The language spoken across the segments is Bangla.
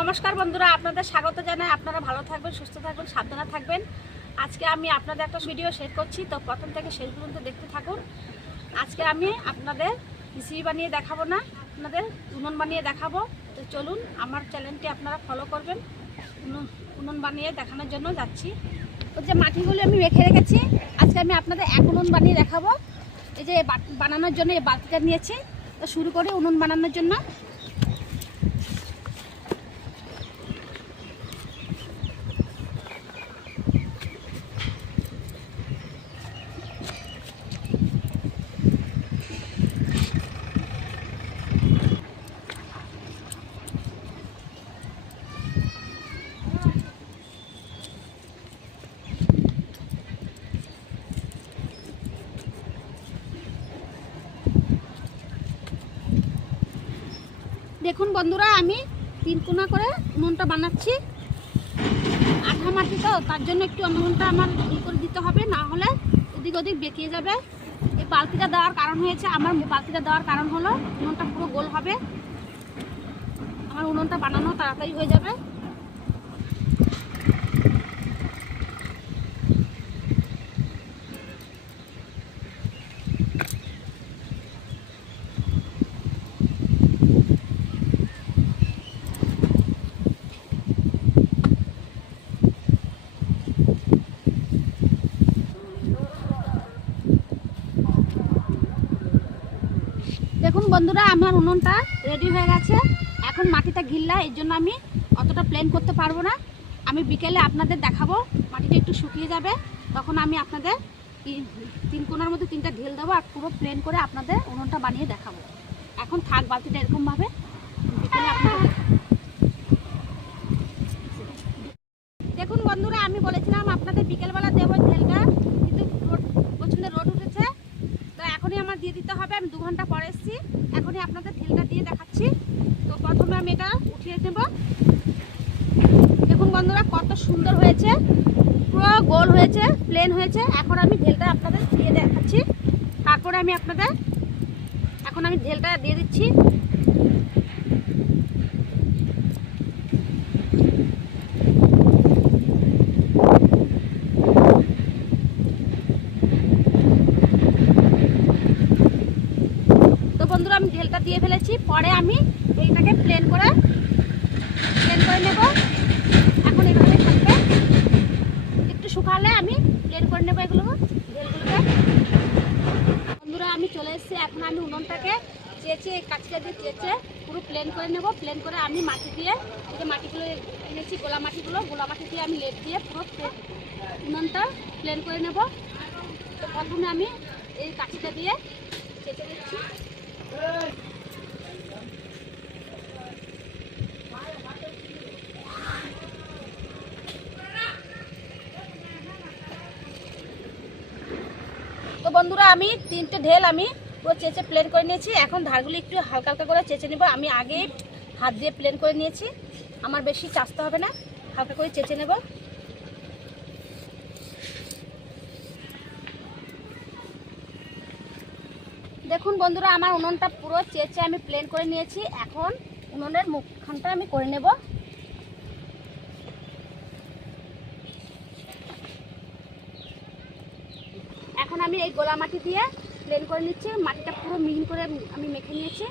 নমস্কার বন্ধুরা, আপনাদের স্বাগত জানাই। আপনারা ভালো থাকবেন, সুস্থ থাকবেন, সাবধানে থাকবেন। আজকে আমি আপনাদের একটা ভিডিও শেয়ার করছি, তো প্রথম থেকে শেষ পর্যন্ত দেখতে থাকুন। আজকে আমি আপনাদের খিচুড়ি বানিয়ে দেখাবো না, আপনাদের উনুন বানিয়ে দেখাবো। তো চলুন, আমার চ্যানেলটি আপনারা ফলো করবেন। উনুন বানিয়ে দেখানোর জন্য যাচ্ছি। তো যে মাটিগুলো আমি রেখে রেখেছি, আজকে আমি আপনাদের এক উনুন বানিয়ে দেখাবো। এই যে বানানোর জন্য এই বালতিটা নিয়েছি। তো শুরু করি উনুন বানানোর জন্য। দেখুন বন্ধুরা, আমি 3 কোনা করে উনুনটা বানাচ্ছি। আঠা মাটি তো, তার জন্য একটু উনুনটা আমার করে দিতে হবে, না হলে এদিক ওদিক বেঁকিয়ে যাবে। এই বালতিটা দেওয়ার কারণ হয়েছে, আমার বালতিটা দেওয়ার কারণ হলো উনুনটা পুরো গোল হবে, আমার উনুনটা বানানো তাড়াতাড়ি হয়ে যাবে। দেখুন বন্ধুরা, আমার উনুনটা রেডি হয়ে গেছে। এখন মাটিটা গিল্লা, এর জন্য আমি অতটা প্লেন করতে পারবো না। আমি বিকেলে আপনাদের দেখাবো, মাটিটা একটু শুকিয়ে যাবে, তখন আমি আপনাদের 3 কোনার মধ্যে 3টা ঢেল দেবো আর পুরো প্লেন করে আপনাদের উনুনটা বানিয়ে দেখাবো। এখন থাক বালতিটা এরকমভাবে, বিকেলে আপনাদের দেখুন বন্ধুরা, আমি বলেছিলাম আপনাদের বিকেলবেলা দেবো ঢেলটা, কিন্তু প্রচণ্ড রোদ উঠেছে, তো এখনই আমার দিয়ে দিতে হবে। আমি 2 ঘন্টা পরে এসেছি, এখনই আপনাদের ঢেলটা দিয়ে দেখাচ্ছি। তো প্রথমে আমি এটা উঠিয়ে নেব। দেখুন বন্ধুরা, কত সুন্দর হয়েছে, পুরো গোল হয়েছে, প্লেন হয়েছে। এখন আমি ঢেলটা আপনাদের দিয়ে দেখাচ্ছি, তারপরে আমি আপনাদের এখন আমি ঢেলটা দিয়ে দিচ্ছি। বন্ধুরা, আমি ঢেলটা দিয়ে ফেলেছি, পরে আমি এইটাকে প্লেন করে নেব। এখন এইভাবে থাকবে, একটু শুকালে আমি প্লেন করে নেব ঢেলগুলোকে। বন্ধুরা, আমি চলে এসেছি। এখন আমি উনুনটাকে কাঁচিটা দিয়ে চেঁচে পুরো প্লেন করে নেব। প্লেন করে আমি মাটি দিয়ে, এই যে মাটিগুলো এনেছি, গোলা মাটি দিয়ে আমি লেপ দিয়ে পুরো উনুনটা প্লেন করে নেব। তো প্রথমে আমি এই কাঁচিটা দিয়ে চেঁচে দিচ্ছি। তো বন্ধুরা, আমি 3টে ঢেল আমি পুরো চেঁচে প্লেন করে নিয়েছি। এখন ধারগুলি একটু হালকা হালকা করে চেঁচে নেব। আমি আগে হাত দিয়ে প্লেন করে নিয়েছি, আমার বেশি চাচতে হবে না, হালকা করে চেঁচে নেব। দেখুন বন্ধুরা, আমার উনুনটা পুরো চেঁচে আমি প্লেন করে নিয়েছি। এখন উনুনের মুখখানটা আমি করে নেব। এখন আমি এই গোলা মাটি দিয়ে প্লেন করে নিচ্ছি। মাটিটা পুরো মিহিন করে আমি মেখে নিয়েছি।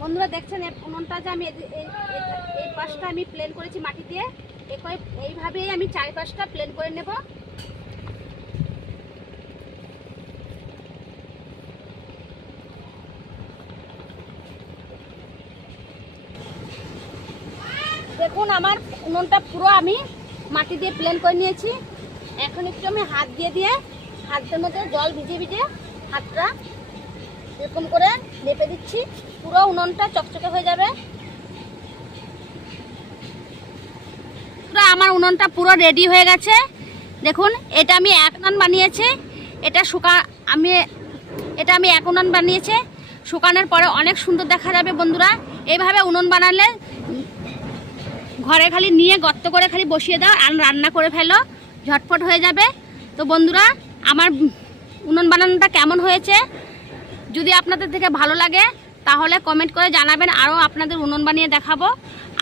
বন্ধুরা দেখছেন, উনুনটা যে আমি এই পাশটা আমি প্লেন করেছি মাটি দিয়ে, এইভাবেই আমি 4 পাশটা প্লেন করে নেব। দেখুন, আমার উনুনটা পুরো আমি মাটি দিয়ে প্লেন করে নিয়েছি। এখন একটু আমি হাত দিয়ে হাতের মধ্যে জল ভিজিয়ে হাতটা এরকম করে লেপে দিচ্ছি, পুরো উনুনটা চকচকে হয়ে যাবে। আমার উনুনটা পুরো রেডি হয়ে গেছে। দেখুন, এটা আমি 1 উনুন বানিয়েছি। এটা আমি 1 উনুন বানিয়েছি। শুকানোর পরে অনেক সুন্দর দেখা যাবে বন্ধুরা। এইভাবে উনুন বানালে ঘরে খালি নিয়ে গর্ত করে খালি বসিয়ে দাও আর রান্না করে ফেলো, ঝটফট হয়ে যাবে। তো বন্ধুরা, আমার উনুন বানানোটা কেমন হয়েছে যদি আপনাদের থেকে ভালো লাগে তাহলে কমেন্ট করে জানাবেন, আরও আপনাদের উনুন বানিয়ে দেখাবো।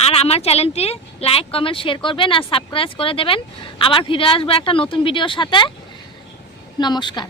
আর আমার চ্যানেলটি লাইক, কমেন্ট, শেয়ার করবেন আর সাবস্ক্রাইব করে দেবেন। আবার ফিরে আসবো একটা নতুন ভিডিওর সাথে। নমস্কার।